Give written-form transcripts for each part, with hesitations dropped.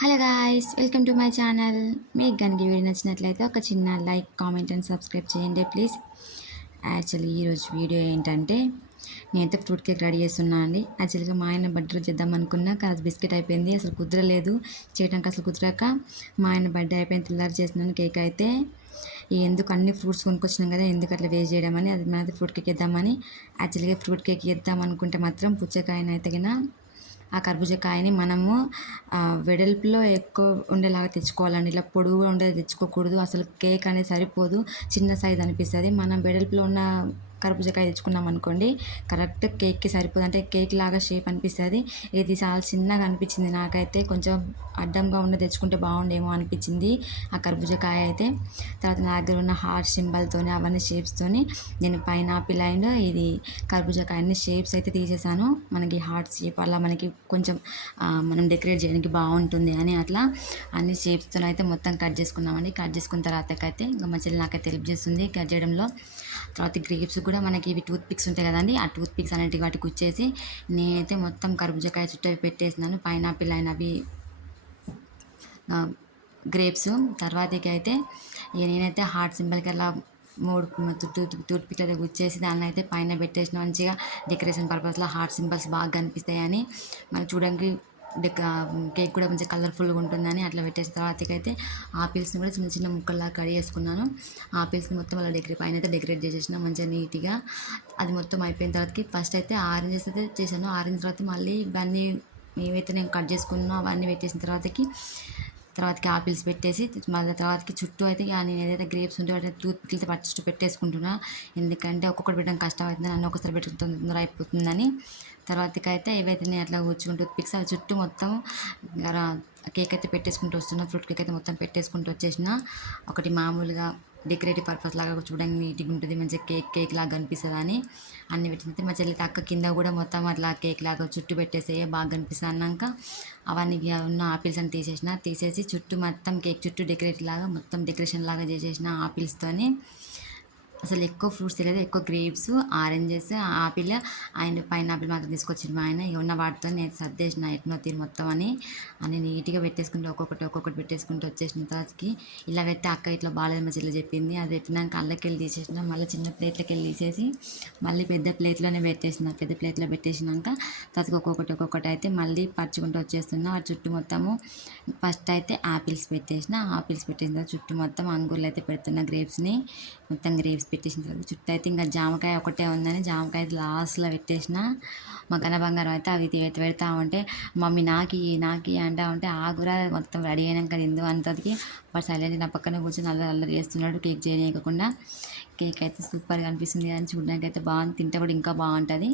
Hello guys, welcome to my channel. మీకు కనుక ఈ వీడియో నచ్చినట్లయితే ఒక చిన్న లైక్, కామెంట్ అండ్ సబ్స్క్రైబ్ చేయండి ప్లీజ్. యాక్చువల్లీ ఈరోజు వీడియో ఏంటంటే నేనైతే ఫ్రూట్ కేక్ రెడీ చేస్తున్నా అండి. యాక్చువల్గా మా ఆయన బర్త్డే చేద్దాం అనుకున్నా, కానీ బిస్కెట్ అయిపోయింది, అసలు కుదరలేదు చేయడానికి. అసలు కుదరక మా ఆయన బర్త్డే అయిపోయిన తెల్లారి చేసినాను కేక్ అయితే. ఎందుకు అన్ని ఫ్రూట్స్ కొనుక్కొచ్చినాం కదా, ఎందుకు అట్లా వేస్ట్ చేయడం అని అది మనది ఫ్రూట్ కేక్ వేద్దామని. యాక్చువల్గా ఫ్రూట్ కేక్ వేద్దాం అనుకుంటే మాత్రం పుచ్చకాయనైతే గిన ఆ కర్బూజకాయని మనము వెడల్పులో ఎక్కువ ఉండేలాగా తెచ్చుకోవాలండి. ఇలా పొడుగుగా ఉండేది తెచ్చుకోకూడదు. అసలు కేక్ అనేది సరిపోదు, చిన్న సైజ్ అనిపిస్తుంది. మనం వెడల్పులో ఉన్న కర్బూజకాయ తెచ్చుకున్నాం అనుకోండి, కరెక్ట్ కేక్కి సరిపోదు, అంటే కేక్ లాగా షేప్ అనిపిస్తుంది. ఇది చాలా చిన్నగా అనిపించింది నాకైతే. కొంచెం అడ్డంగా ఉన్న తెచ్చుకుంటే బాగుండేమో అనిపించింది ఆ కర్బూజకాయ అయితే. తర్వాత నా దగ్గర ఉన్న హార్ట్ సింబల్తోని అవన్నీ షేప్స్తోని నేను పైనాపిల్ అండ్ ఇది కర్బూజకాయ అన్ని షేప్స్ అయితే తీసేసాను. మనకి హార్ట్ షేప్ అలా మనకి కొంచెం మనం డెకరేట్ చేయడానికి బాగుంటుంది అని అట్లా అన్ని షేప్స్తో అయితే మొత్తం కట్ చేసుకున్నామండి. కట్ చేసుకున్న తర్వాతకైతే ఇంకా మా చెల్లి నాకైతే హెల్ప్ చేస్తుంది కట్ చేయడంలో. తర్వాత గ్రేప్స్ కూడా మనకి ఇవి టూత్ పిక్స్ ఉంటాయి కదండి, ఆ టూత్ పిక్స్ అనేటివి వాటికి వచ్చేసి నేనైతే మొత్తం కర్బూజకాయ చుట్టూ పెట్టేసినాను. పైనాపిల్ అయినవి గ్రేప్స్. తర్వాతకి అయితే నేనైతే హార్ట్ సింబల్కి అలా మూడు టూత్ పిక్ అయితే గుచ్చేసి దాన్ని అయితే పైన పెట్టేసిన మంచిగా డెకరేషన్ పర్పస్లో హార్ట్ సింబల్స్ బాగా కనిపిస్తాయని, మనకి చూడడానికి కేక్ కూడా కొంచెం కలర్ఫుల్గా ఉంటుందని అట్లా పెట్టేసిన తర్వాతకి అయితే ఆపిల్స్ని కూడా చిన్న చిన్న ముక్కల్లా కట్ చేసుకున్నాను. ఆపిల్స్ని మొత్తం అలా పైన అయితే డెకరేట్ చేసేసిన మంచిగా నీట్గా. అది మొత్తం అయిపోయిన తర్వాతకి ఫస్ట్ అయితే ఆరెంజెస్ అయితే చేశాను. ఆరెంజ్ తర్వాత మళ్ళీ ఇవన్నీ ఏవైతే నేను కట్ చేసుకున్నానో అవన్నీ పెట్టేసిన తర్వాతకి ఆపిల్స్ పెట్టేసి మళ్ళీ తర్వాతకి చుట్టూ అయితే నేను ఏదైతే గ్రేప్స్ ఉంటే వాటి టూత్ పిక్లతో ఫస్ట్ పెట్టేసుకుంటున్నా. ఎందుకంటే ఒక్కొక్కటి పెట్టడం కష్టం అవుతుంది, నన్ను ఒకసారి పెట్టుకుని తొందర అయిపోతుందని. తర్వాతకి అయితే ఏవైతే నేను అట్లా కూర్చుకుంటూ టూత్ పిక్స్ అవి చుట్టూ మొత్తం కేక్ అయితే పెట్టేసుకుంటూ వస్తున్నా. ఫ్రూట్ కేక్ అయితే మొత్తం పెట్టేసుకుంటూ వచ్చేసిన. ఒకటి మామూలుగా డెకరేటివ్ పర్పస్ లాగా చూడడానికి నీట్గా ఉంటుంది, మంచిగా కేక్ లాగా కనిపిస్తుంది అని అన్ని పెట్టిన మా చెల్లి అక్క కింద కూడా మొత్తం అట్లా కేక్ లాగా చుట్టూ పెట్టేసే బాగా కనిపిస్తుంది అన్నాక అవన్నీ ఉన్న ఆపిల్స్ అని తీసేసి చుట్టూ మొత్తం కేక్ చుట్టూ డెకరేషన్ లాగా చేసేసిన ఆపిల్స్తోని. అసలు ఎక్కువ ఫ్రూట్స్ తెలియదు, ఎక్కువ grapes, oranges, apple and pineapple మాత్రం తీసుకొచ్చింది మా ఆయన. ఉన్న వాటితో నేను సర్దేసిన ఎట్నో తీరు మొత్తం అని నీట్గా పెట్టేసుకుంటూ ఒక్కొక్కటి పెట్టేసుకుంటూ వచ్చేసిన తర్వాతకి ఇలా పెట్టి అక్క ఇట్లా బాగాలేదు మా చెల్లి చెప్పింది. అది పెట్టినాక అల్లకెళ్ళి తీసేసిన, మళ్ళీ చిన్న ప్లేట్లకి వెళ్ళి తీసేసి మళ్ళీ పెద్ద ప్లేట్లోనే పెద్ద ప్లేట్లో పెట్టేసినాక తర్వాతకి ఒక్కొక్కటి అయితే మళ్ళీ పరుచుకుంటూ వచ్చేస్తున్నా. వాటి చుట్టూ మొత్తము ఫస్ట్ అయితే ఆపిల్స్ పెట్టేసిన చుట్టూ మొత్తం అంగూర్లు అయితే పెడుతున్నా, గ్రేప్స్ని మొత్తం గ్రేప్స్ పెట్టేసిన తర్వాత చుట్టూ అయితే ఇంకా జామకాయ ఒకటే ఉందని జామకాయ లాస్ట్లో పెట్టేసిన. మా కన్న బంగారం అయితే అవి పెడతా ఉంటే మమ్మీ నాకి అంటా ఉంటే ఆగురా మొత్తం రెడీ అయినాక ఎందు అంతటికి వాడు సైలెంట్ నా పక్కన కూర్చొని అల్లరి చేస్తున్నాడు కేక్ చేయకుండా. కేక్ అయితే సూపర్గా అనిపిస్తుంది అని చూడడానికి అయితే బాగుంది, తింటే కూడా ఇంకా బాగుంటుంది.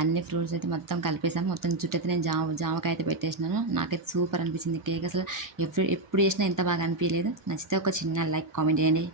అన్ని ఫ్రూట్స్ అయితే మొత్తం కలిపేసాను. మొత్తం చుట్టూ అయితే నేను జామకాయ అయితే పెట్టేసినాను. నాకైతే సూపర్ అనిపించింది కేక్. అసలు ఎప్పుడు చేసినా ఎంత బాగా అనిపించలేదు. నచ్చితే ఒక చిన్న లైక్ కామెంట్ చేయండి.